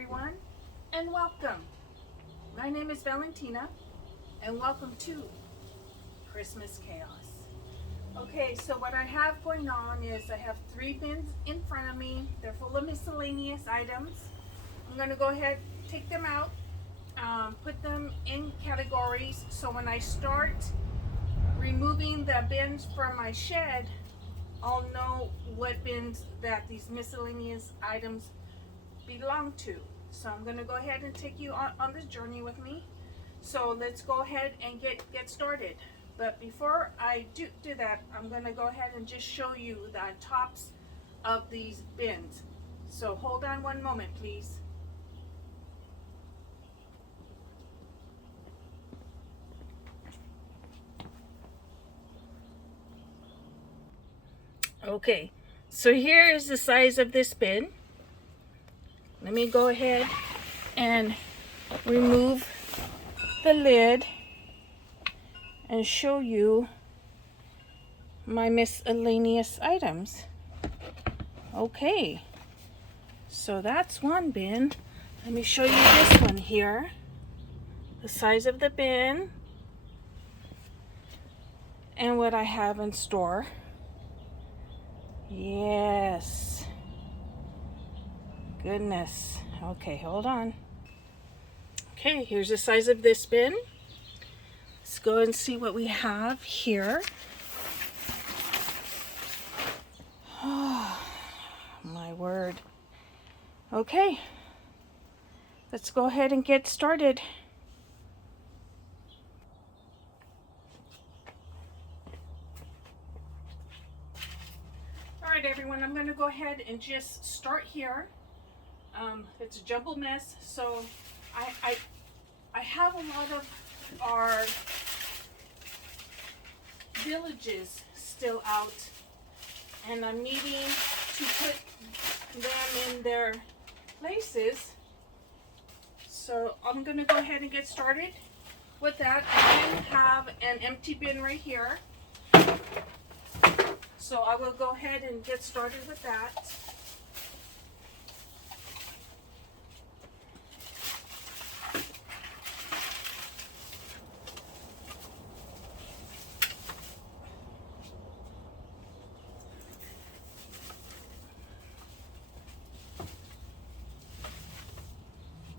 everyone, and welcome. My name is Valentina, and welcome to Christmas Chaos. Okay, so what I have going on is I have 3 bins in front of me. They're full of miscellaneous items. I'm going to go ahead, take them out, put them in categories, so when I start removing the bins from my shed, I'll know what bins that these miscellaneous items belong to. So I'm going to go ahead and take you on this journey with me. So let's go ahead and get started. But before I do that, I'm going to go ahead and just show you the tops of these bins. So hold on one moment, please. Okay, so here is the size of this bin. Let me go ahead and remove the lid and show you my miscellaneous items. Okay, so that's one bin. Let me show you this one here. The size of the bin and what I have in store. Yes. Goodness. Okay, hold on. Okay, here's the size of this bin. Let's go and see what we have here. Oh, my word. Okay, let's go ahead and get started. All right, everyone, I'm going to go ahead and just start here. It's a jumbled mess, so I have a lot of our villages still out, and I'm needing to put them in their places. So I'm going to go ahead and get started with that. I do have an empty bin right here, so I will go ahead and get started with that.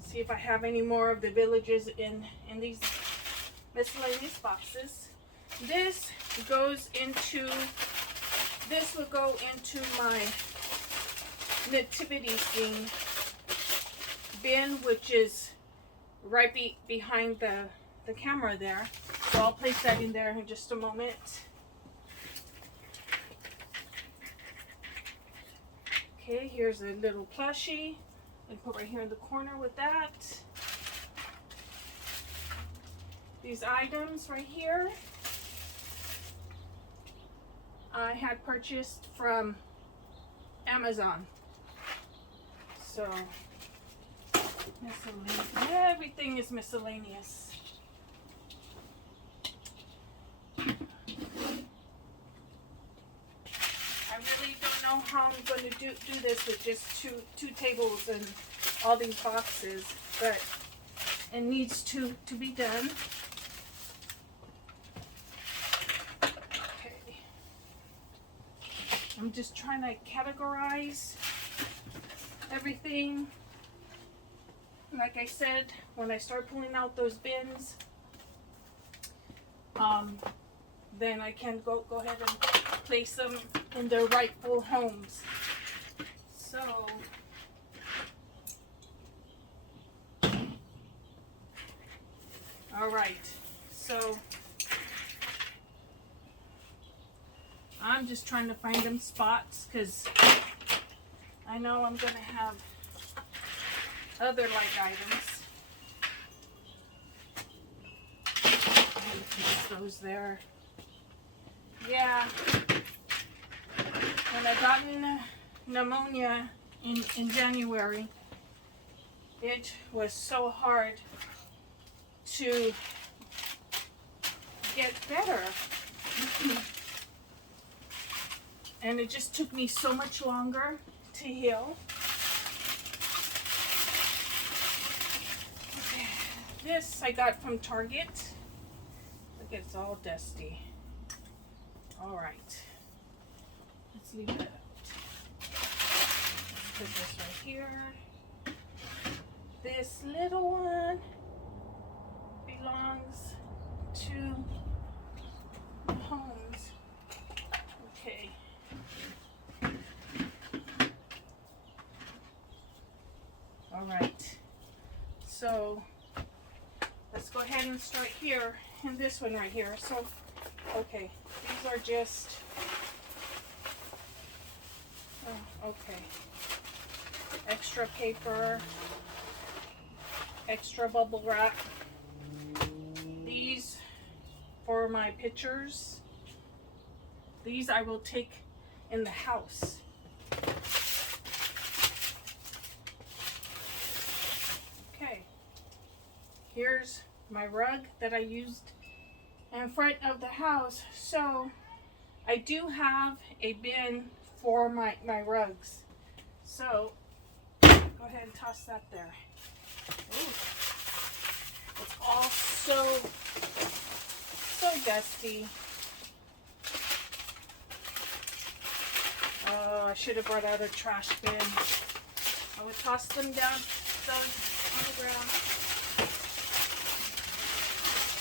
See if I have any more of the villages in these miscellaneous boxes. This will go into my nativity scene bin, which is right behind the camera there. So I'll place that in there in just a moment. Okay, here's a little plushie. I put right here in the corner with that. These items right here I had purchased from Amazon. So miscellaneous. Everything is miscellaneous. I really don't know how I'm going to do this with just two tables and all these boxes, but it needs to be done. Okay. I'm just trying to categorize everything. Like I said, when I start pulling out those bins, then I can go ahead and place them in their rightful homes. So all right, so I'm just trying to find them spots because I know I'm going to have other light items. Place those there. Yeah, when I got pneumonia in January, it was so hard to get better. And it just took me so much longer to heal. this I got from Target. Look, it's all dusty. All right. Let's leave that out. Let's put this right here. This little one belongs to the homes. Okay. All right. So let's go ahead and start here in this one right here. So, okay, these are just, okay, extra paper, extra bubble wrap. These for my pictures. These I will take in the house. Okay, here's my rug that I used in front of the house. So I do have a bin for my rugs. So go ahead and toss that there. Ooh. It's all so dusty. Oh, I should have brought out a trash bin. I would toss them down those on the ground.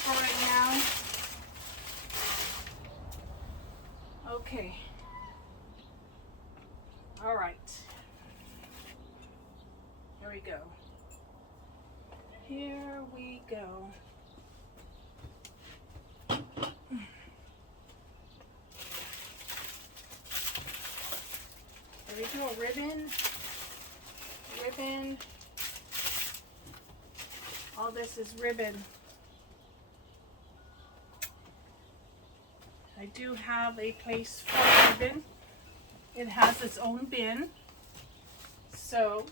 For right now. Okay. All right. Here we go. Here we go. There we go. Ribbon. Ribbon. All this is ribbon. I do have a place for ribbon. It has its own bin. So,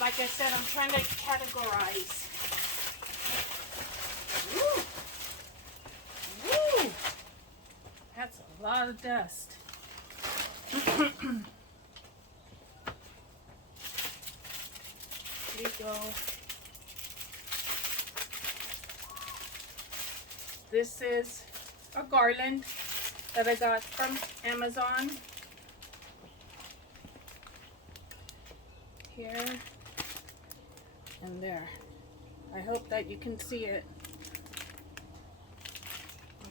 like I said, I'm trying to categorize. Woo! Woo! That's a lot of dust. Here we go. This is a garland that I got from Amazon. Here and there. I hope that you can see it.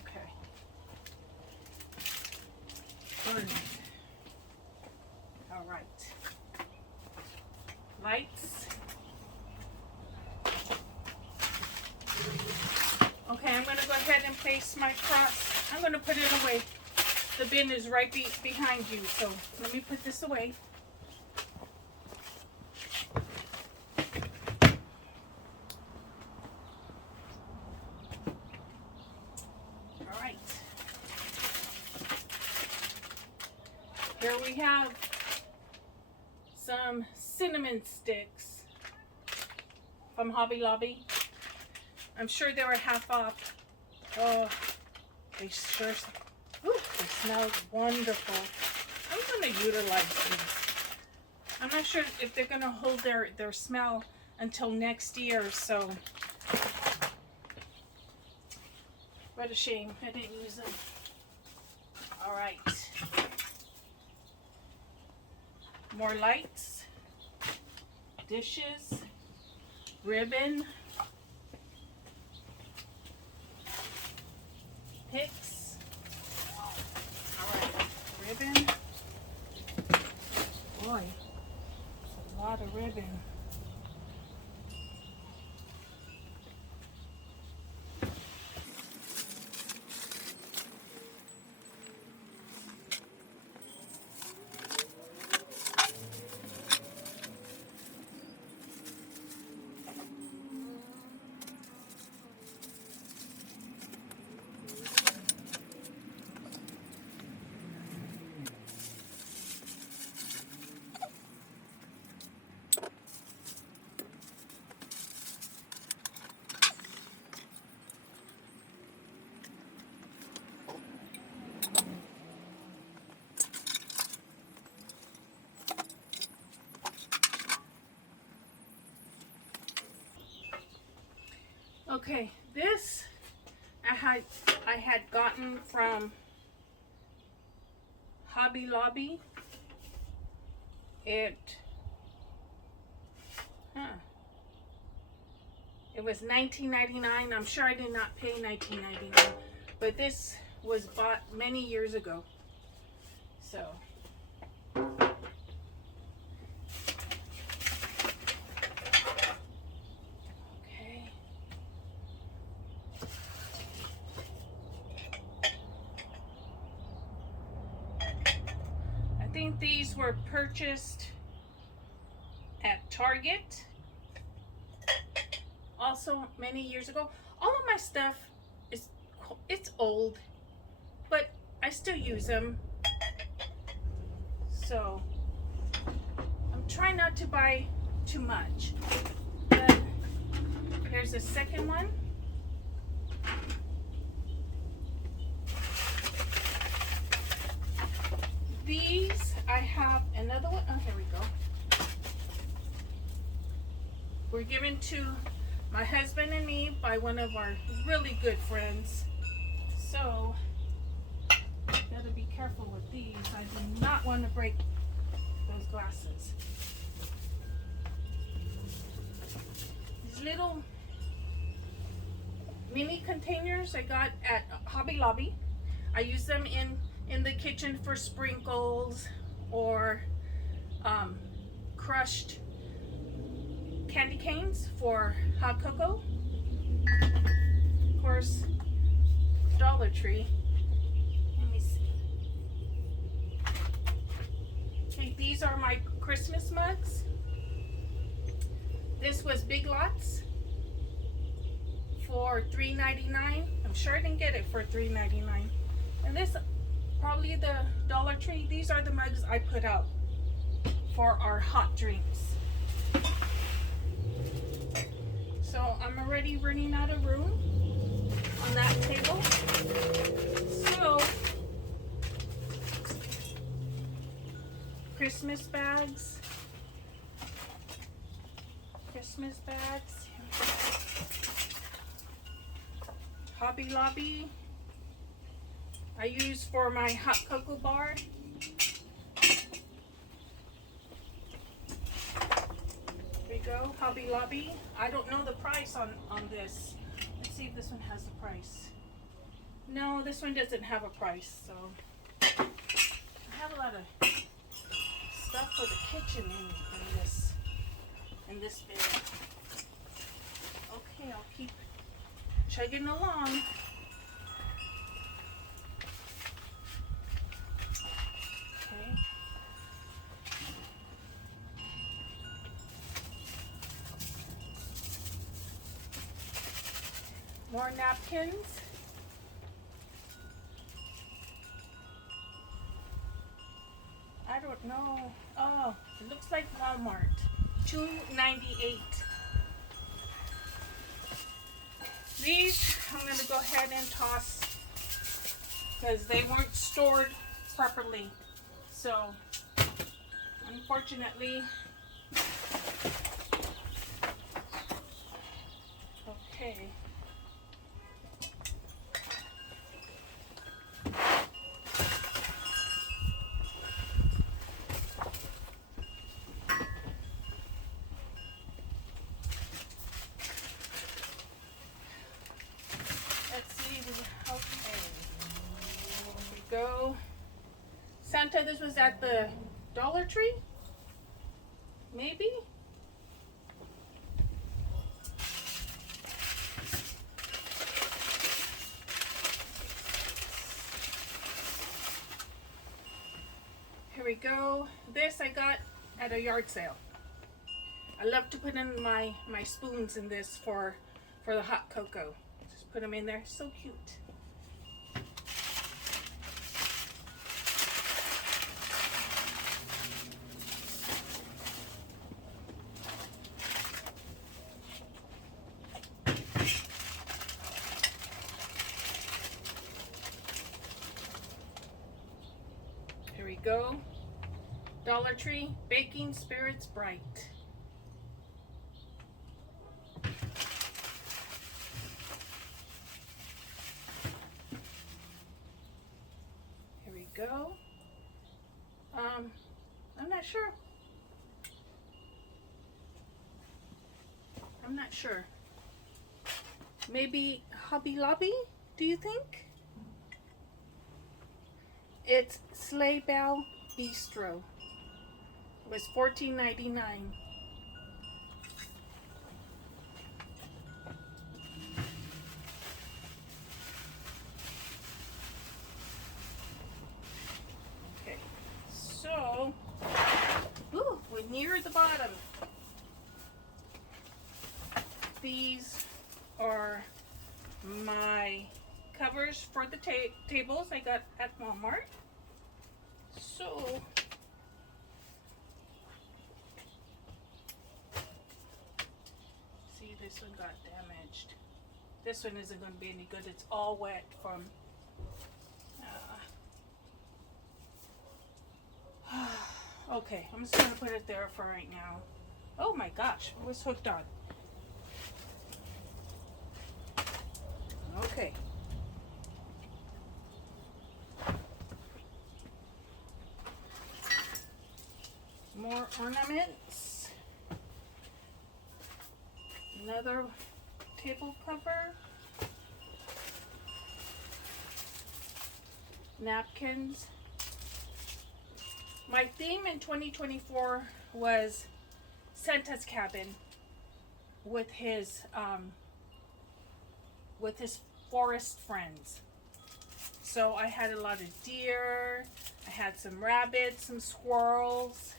Okay. Garland. All right. Lights. Okay, I'm going to go ahead and place my cross. I'm going to put it away. The bin is right behind you, so let me put this away. All right. Here we have some cinnamon sticks from Hobby Lobby. I'm sure they were half off. Oh, they sure, ooh, they smell wonderful. I'm going to utilize these. I'm not sure if they're going to hold their smell until next year, so what a shame I didn't use them. All right. More lights, dishes, ribbon, picks. All right, ribbon. Boy, it's a lot of ribbon. Okay, this I had gotten from Hobby Lobby. It was $19.99. I'm sure I did not pay $19.99, but this was bought many years ago. So okay. I think these were purchased at Target also many years ago. All of my stuff it's old, but I still use them. So I'm trying not to buy too much. But here's the second one. These, I have another one. Oh, here we go. We're given to my husband and me by one of our really good friends. So, gotta be careful with these. I do not want to break those glasses. These little mini containers I got at Hobby Lobby. I use them in the kitchen for sprinkles or crushed candy canes for hot cocoa. Of course, Dollar Tree. Let me see. Okay, these are my Christmas mugs. This was Big Lots for $3.99. I'm sure I didn't get it for $3.99. And this, probably the Dollar Tree. These are the mugs I put out for our hot drinks. So I'm already running out of room on that table. So Christmas bags. Hobby Lobby. I use for my hot cocoa bar. There we go, Hobby Lobby. I don't know the price on this. Let's see if this one has the price. No, this one doesn't have a price. So I have a lot of stuff for the kitchen in this bit. Okay, I'll keep chugging along. Okay. More napkins. I don't know. Oh, it looks like Walmart. $2.98. These I'm going to go ahead and toss because they weren't stored properly. So, unfortunately, okay. Go. Santa, this was at the Dollar Tree? Maybe? Here we go. This I got at a yard sale. I love to put in my spoons in this for the hot cocoa. Just put them in there. So cute. Here we go. Dollar Tree Baking Spirits Bright. go. I'm not sure. I'm not sure. Maybe Hobby Lobby, do you think? It's Sleigh Bell Bistro. It was $14.99. Okay, so, ooh, we're near the bottom. These are my covers for the tables I got at Walmart. So, see, this one got damaged. This one isn't going to be any good. It's all wet from okay, I'm just going to put it there for right now. Oh my gosh, it was hooked on. Okay. More ornaments. Another table cover. Napkins. My theme in 2024 was Santa's cabin with his forest friends. So I had a lot of deer, I had some rabbits, some squirrels.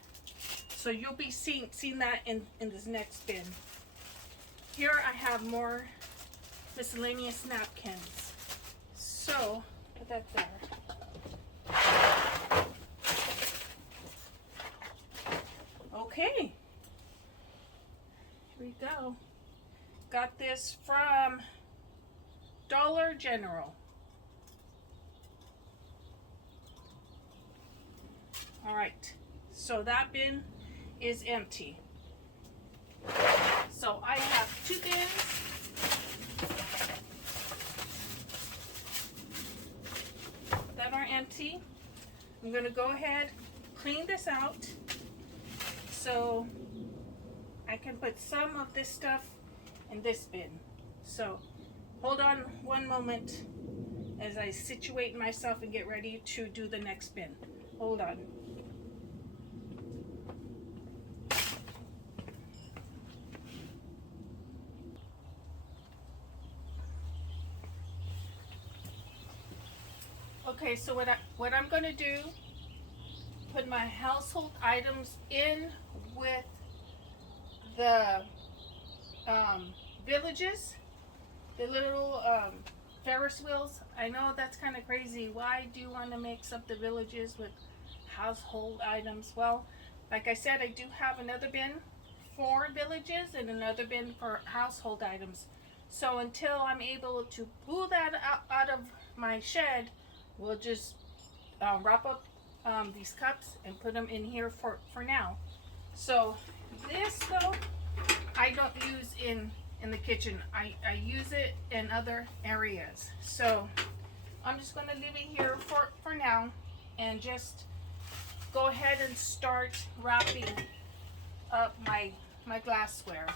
So you'll be seeing that in this next bin. Here I have more miscellaneous napkins. So put that there. Okay, here we go. Got this from Dollar General. All right, so that bin is empty. So I have 2 bins. That are empty. I'm gonna go ahead, clean this out so I can put some of this stuff in this bin. So hold on one moment as I situate myself and get ready to do the next bin. Hold on. Okay, so what I'm going to do, put my household items in with the villages, the little Ferris wheels. I know that's kind of crazy. Why do you want to mix up the villages with household items? Well, like I said, I do have another bin for villages and another bin for household items. So until I'm able to pull that out of my shed, we'll just wrap up these cups and put them in here for now. So this though, I don't use in the kitchen. I use it in other areas. So I'm just going to leave it here for now and just go ahead and start wrapping up my glassware.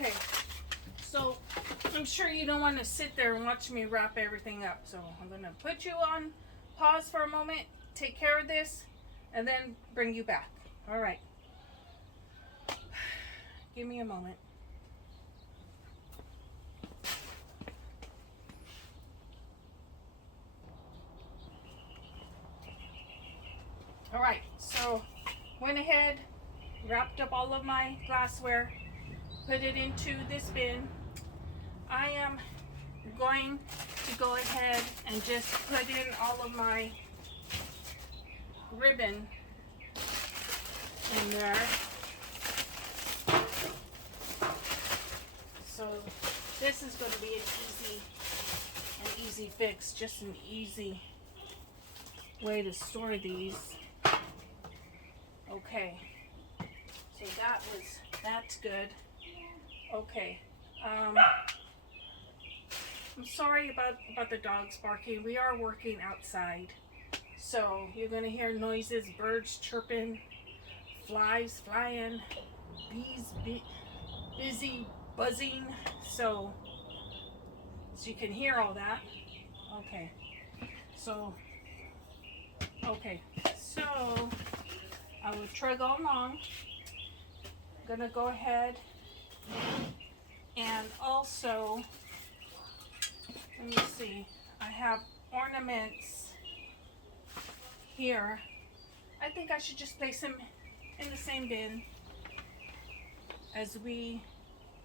Okay, so I'm sure you don't want to sit there and watch me wrap everything up. So I'm going to put you on pause for a moment, take care of this, and then bring you back. All right. Give me a moment. All right, so went ahead, wrapped up all of my glassware, put it into this bin. I am going to go ahead and just put in all of my ribbon in there. So this is going to be an easy fix, just an easy way to store these. Okay, so that's good. Okay, I'm sorry about the dogs barking. We are working outside, so you're gonna hear noises, birds chirping, flies flying, bees busy buzzing, so you can hear all that. Okay, so I will trudge along. I'm gonna go ahead and also, let me see, I have ornaments here. I think I should just place them in the same bin as we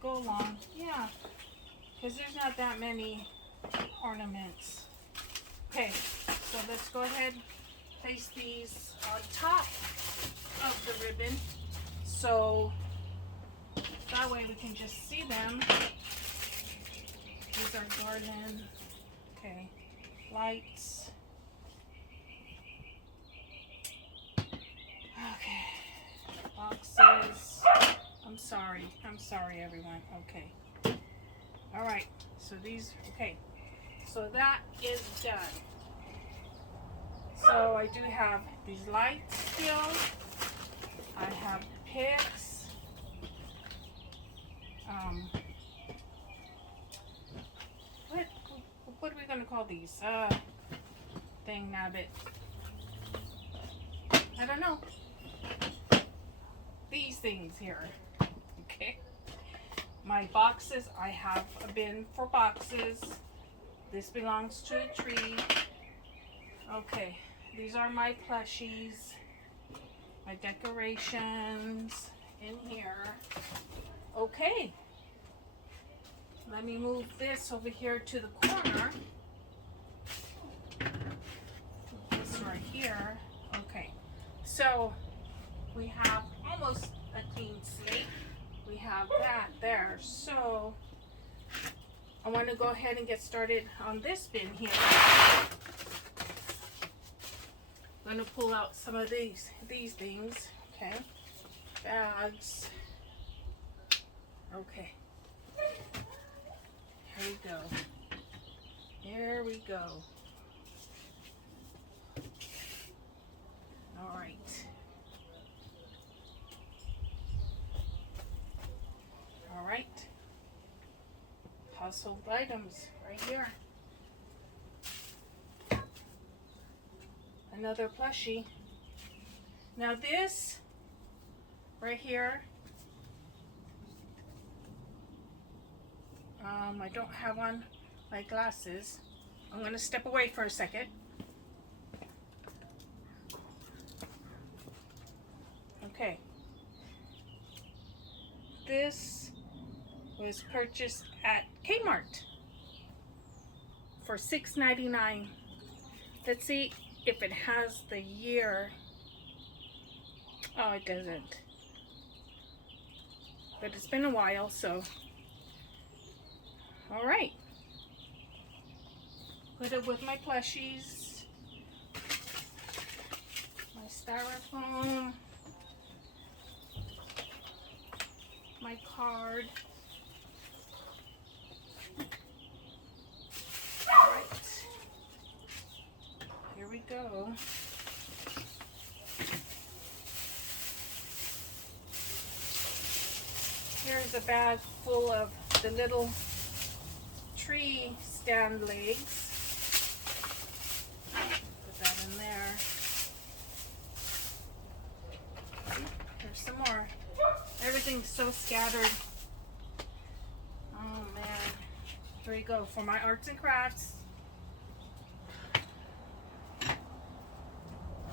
go along. Yeah, because there's not that many ornaments. Okay, so let's go ahead and place these on top of the ribbon, so that way we can just see them. These are garden. Okay, lights. Okay, boxes. I'm sorry everyone. Okay, all right, so these, okay, so that is done. So I do have these lights still. I have picks. What are we gonna call these? Thing nabbit. I don't know. These things here. Okay. My boxes, I have a bin for boxes. This belongs to a tree. Okay. These are my plushies. My decorations in here. Okay. Let me move this over here to the corner. This right here. Okay. So we have almost a clean slate. We have that there. So I want to go ahead and get started on this bin here. I'm going to pull out some of these things. Okay. Bags. Okay. Here we go. Here we go. All right. All right. Household items right here. Another plushie. Now this right here, I don't have on my glasses. I'm going to step away for a second. Okay. This was purchased at Kmart for $6.99. Let's see if it has the year. Oh, it doesn't. But it's been a while, so. All right. Put it with my plushies, my styrofoam, my card. All right. Here we go. Here's a bag full of the little tree stand legs. Put that in there. There's some more. Everything's so scattered. Oh man. Here we go for my arts and crafts.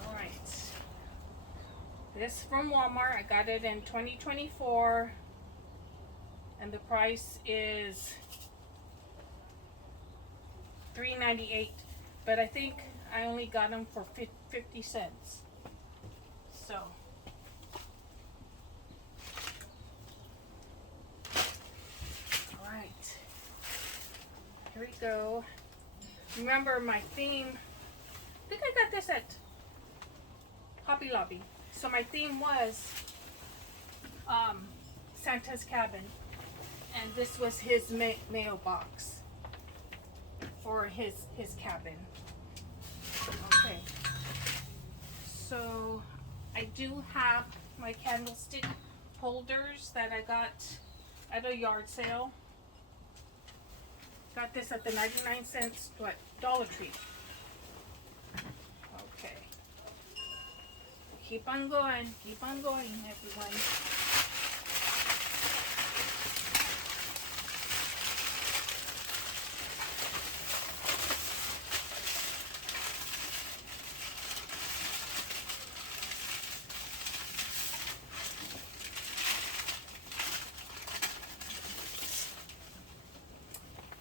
Alright. This from Walmart. I got it in 2024. And the price is $3.98, but I think I only got them for 50 cents. So, all right, here we go. Remember my theme, I think I got this at Hobby Lobby. So my theme was Santa's cabin, and this was his mailbox for his cabin. Okay, so I do have my candlestick holders that I got at a yard sale. Got this at the 99-cent Dollar Tree. Okay. Keep on going, everyone.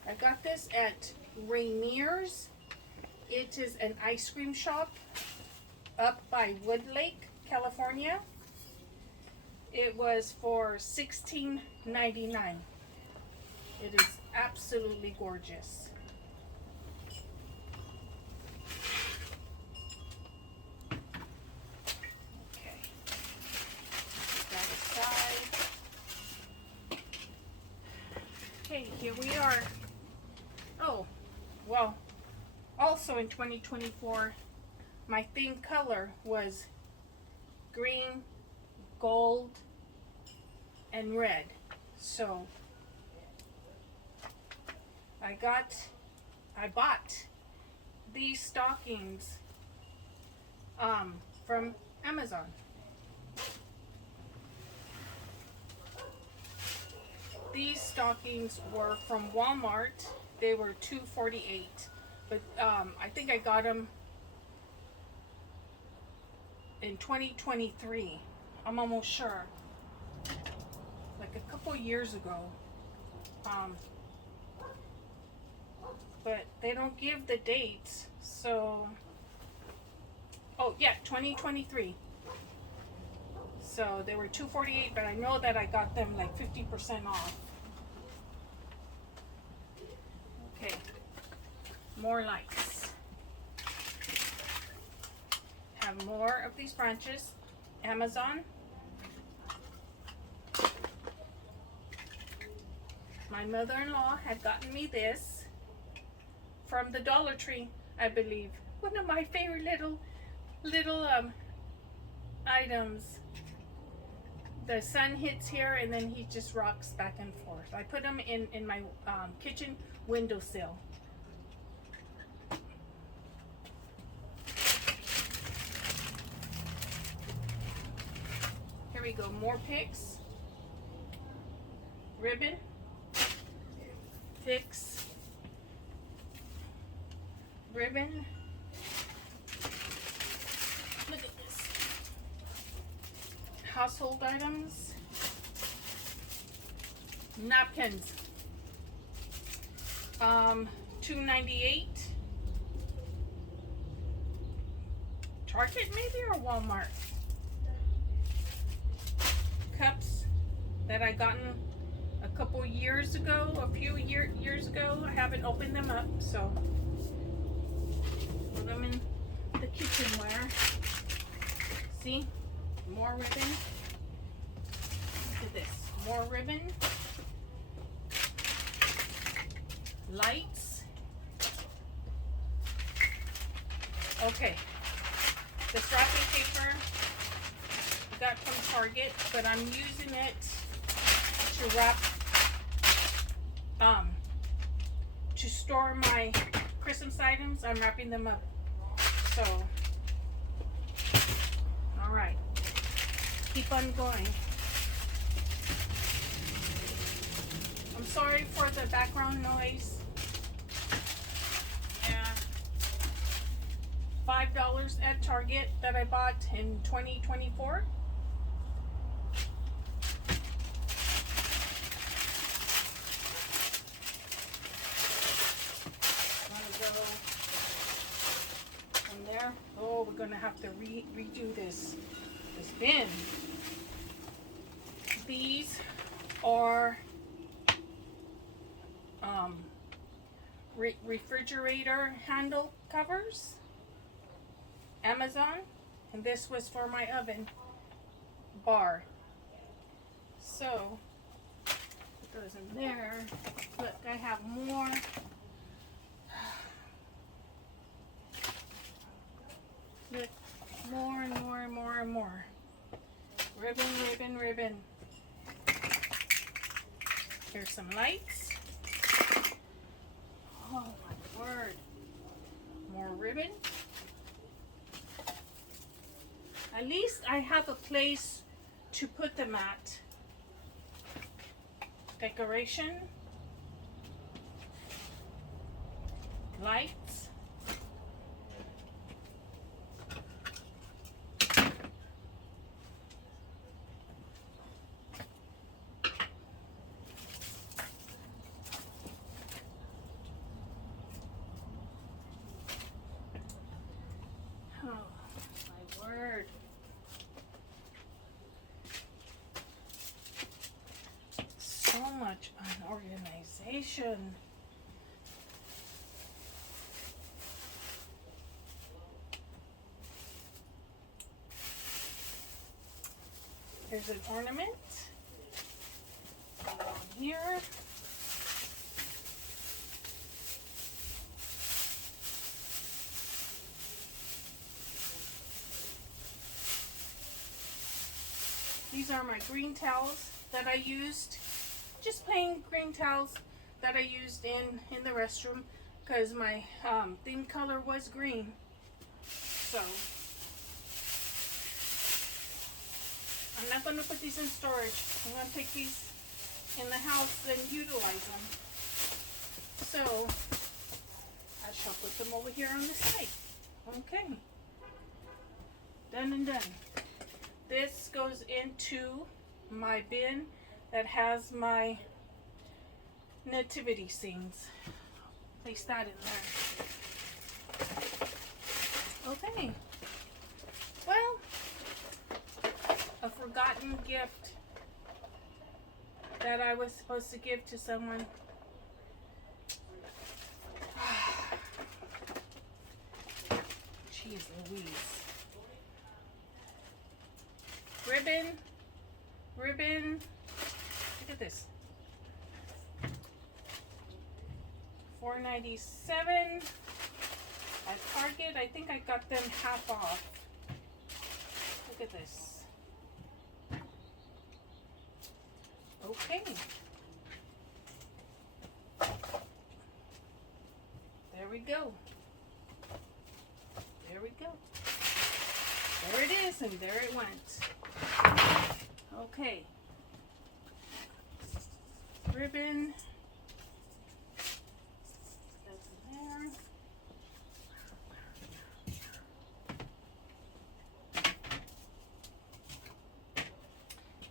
I got this at Rainier's. It is an ice cream shop up by Woodlake, California. It was for $16.99. It is absolutely gorgeous. Okay, put that aside. Okay, here we are. Oh, well, also in 2024, my theme color was green, gold, and red. So I bought these stockings from Amazon. These stockings were from Walmart. They were $2.48, but I think I got them in 2023. I'm almost sure, like a couple years ago. But they don't give the dates, so oh yeah, 2023. So they were $2.48, but I know that I got them like 50% off. Okay, more lights. Have more of these branches. Amazon. My mother-in-law had gotten me this from the Dollar Tree, I believe. One of my favorite little items. The sun hits here and then he just rocks back and forth. I put them in my kitchen windowsill. Here we go, more picks. Ribbon. Fix. Ribbon. Look at this. Household items. Napkins. $2.98. Target maybe, or Walmart. Cups that I gotten a couple years ago, a few years ago. I haven't opened them up, so put them in the kitchenware. See, more ribbon. Look at this, more ribbon. Lights. Okay, this wrapping paper I got from Target, but I'm using it to wrap, to store my Christmas items. I'm wrapping them up. So, all right, keep on going. I'm sorry for the background noise. Yeah, $5 at Target that I bought in 2024. Oh, we're gonna have to redo this bin. These are refrigerator handle covers, Amazon, and this was for my oven bar. So put those in there. Look, I have more. Look, more and more and more and more. Ribbon, ribbon, ribbon. Here's some lights. Oh my word. More ribbon. At least I have a place to put them at. Decoration. Lights. Oh, my word. So much unorganization. Here's an ornament. Here. These are my green towels that I used. Just plain green towels that I used in the restroom because my theme color was green. So I'm not going to put these in storage. I'm going to take these in the house and utilize them. So I shall put them over here on the side. Okay. Done and done. This goes into my bin that has my nativity scenes. Place that in there. Okay. Well, a forgotten gift that I was supposed to give to someone. Jeez Louise. Ribbon. Look at this. $4.97 at Target. I think I got them half off. Look at this. Okay. There we go. There we go. There it is, and there it went. Okay. Ribbon. That's in there.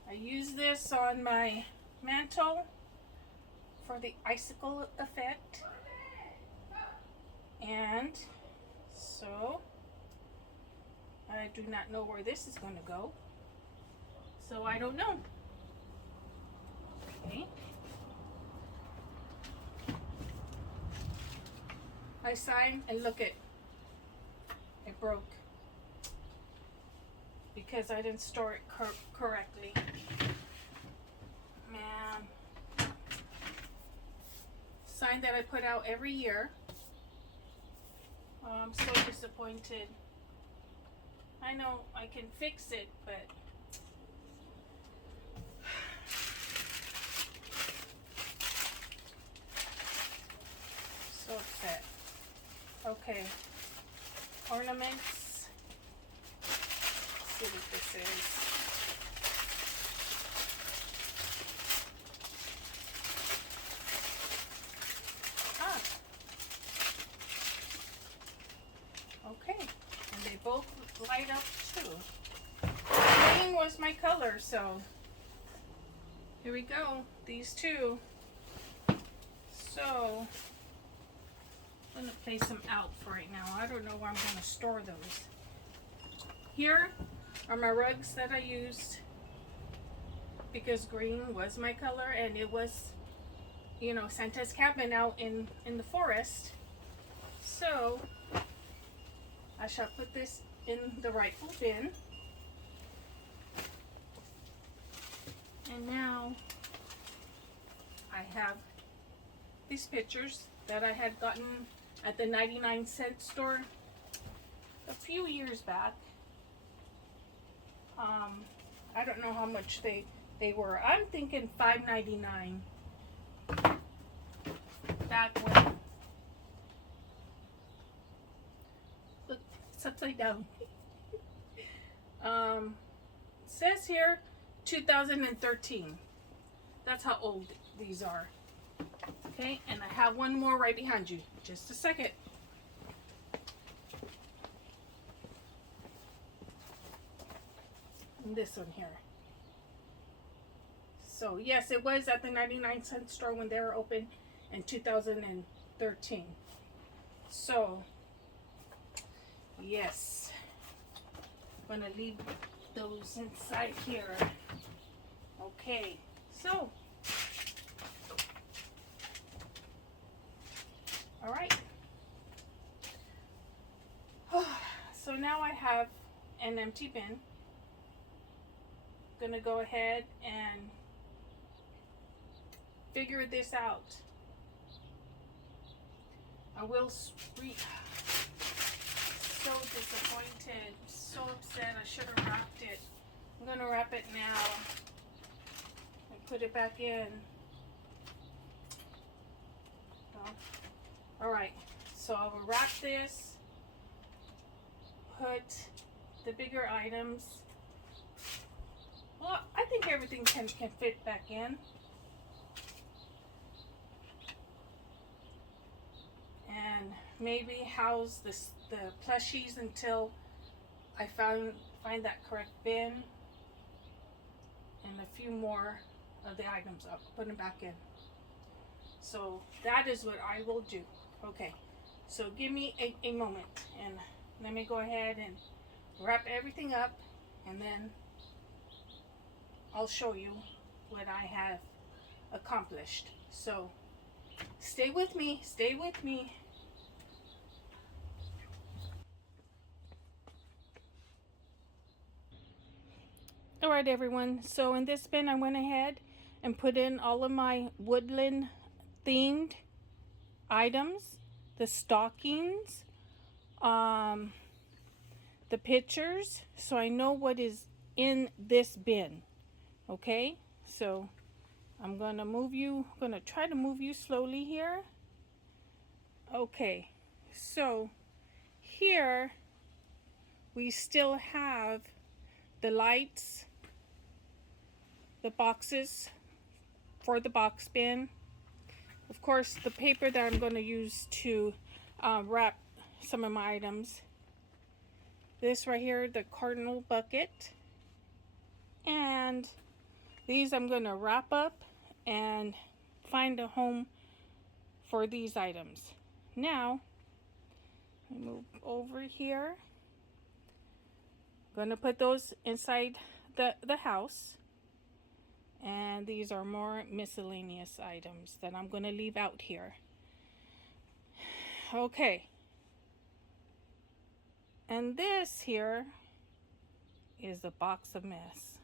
I use this on my mantle for the icicle effect. And so I do not know where this is going to go. So I don't know. Okay. I signed and look it broke because I didn't store it correctly. Man. Sign that I put out every year. Oh, I'm so disappointed. I know I can fix it, but so upset. Okay. Ornaments. Let's see what this is. Ah. Okay. And they both light up too. Green was my color, so here we go. These two. So I'm going to place them out for right now. I don't know where I'm going to store those. Here are my rugs that I used because green was my color, and it was, you know, Santa's cabin out in the forest. So I shall put this in the rightful bin. And now I have these pictures that I had gotten at the 99-cent store a few years back. I don't know how much they were. I'm thinking $5.99 back when. Look, it's upside down. It says here 2013. That's how old these are. Okay, and I have one more right behind you. Just a second. And this one here. So yes, it was at the 99-cent store when they were open in 2013. So yes, I'm gonna leave those inside here. Okay, so all right. So now I have an empty bin. I'm gonna go ahead and figure this out. I will be so disappointed, so upset. I should have wrapped it. I'm gonna wrap it now and put it back in. All right, so I will wrap this, put the bigger items. Well, I think everything can fit back in. And maybe house the plushies until I find that correct bin. And a few more of the items. I'll put them back in. So that is what I will do. Okay, so give me a moment and let me go ahead and wrap everything up, and then I'll show you what I have accomplished. So stay with me, stay with me. All right, everyone. So in this bin, I went ahead and put in all of my woodland themed items, the stockings, the pictures, so I know what is in this bin. Okay, so I'm gonna try to move you slowly here. Okay, so here we still have the lights, the boxes for the box bin. Of course, the paper that I'm going to use to wrap some of my items. This right here, the cardinal bucket. And these I'm going to wrap up and find a home for these items. Now, I move over here. I'm going to put those inside the house. And these are more miscellaneous items that I'm going to leave out here. Okay. And this here is a box of mess.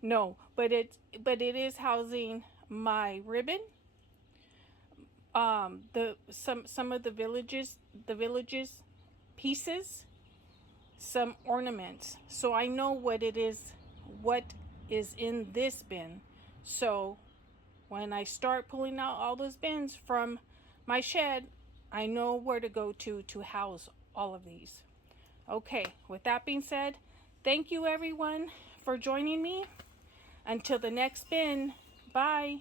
No, but it is housing my ribbon. Some of the villages pieces, some ornaments. So I know what is in this bin. So when I start pulling out all those bins from my shed, I know where to go to house all of these. Okay, with that being said, thank you everyone for joining me. Until the next bin, bye.